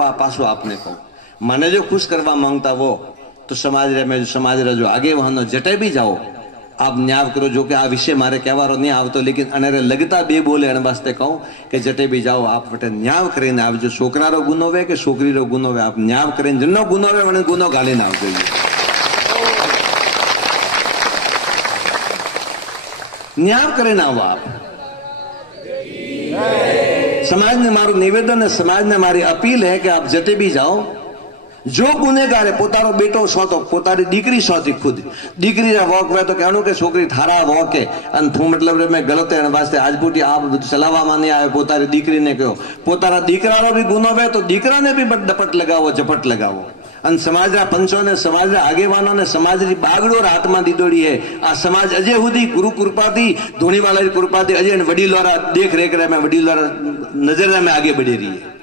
પાછું આપને કહું. મને જો ખુશ કરવા માંગતા હો, તો સમાજ રમે સમાજ રજો આગે વહાનો જટે બી જાઓ, આપ ન્યાવ કરો. જો કે આ વિશે મારે કહેવાનો નહીં આવતો, લેકિન અનેરે લગતા બે બોલે એને વાસ્તે કહું કે જટે બી જાઓ, આપ વટે ન્યાવ કરીને આવજો. છોકરાનો ગુનો વે કે છોકરીનો ગુનો વે આપ ન્યાવ કરીને જેનો ગુનોવે મને ગુનો ગાલીને આવજો. ન્યાવ કરીને આવો આપ. સમાજને મારું નિવેદન સમાજને મારી અપીલ હે કે આપ જતે બી જાઓ. જો ગુનેગારે પોતાનો બેટો શોધો પોતાની દીકરી સોતી ખુદ. દીકરીના વોક હોય તો કહેવાનું કે છોકરી થારા વોકે. અને તું મતલબ મેં ગલત એને વાસ્તે આજપૂટી આ બધું ચલાવવામાં નહીં આવે પોતાની દીકરીને કહો પોતાના દીકરાનો બી ગુનો હોય તો દીકરાને બી દપટ લગાવો, ઝપટ લગાવો. અને સમાજના પંચોને સમાજના આગેવાનોને સમાજની બાગડોર હાથમાં દીધોડી હે આ સમાજ અજે સુધી ગુરુ કૃપાથી ધોણીવાલાની કૃપાથી અજે વડીલોરા દેખરેખ રહે મેં વડીલોરા નજર મેં આગે બઢી રહી હે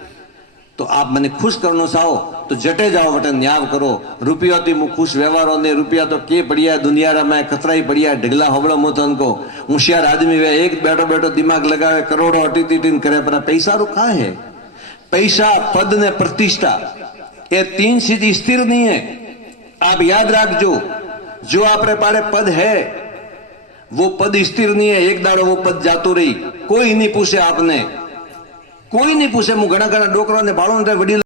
તો આપ મને ખુશ કરનો ચાહો તો જટે જાઓ વટન ન્યાવ કરો. રૂપિયાથી હું ખુશ વ્યવહારો ને રૂપિયા તો કે પડ્યા દુનિયામાં ખતરાઈ પડ્યા, ઢગલા હવળો મોતન કો હોશિયાર આદમી વે, એક બેઠો બેઠો દિમાગ લગાવે, કરોડો અટી તીટીન કરે, પણ પૈસા રૂ કાં હે? પૈસા, પદ ને પ્રતિષ્ઠા. ये तीन चीज स्थिर नहीं है आप याद रख जो जो आप पारे पद है वो पद स्थिर नहीं है एक दाड़ो वो पद जातो रही कोई नहीं पूछे आपने कोई नहीं पूछे હું ઘણા ઘણા ડોકરાને બાળોને વડીલ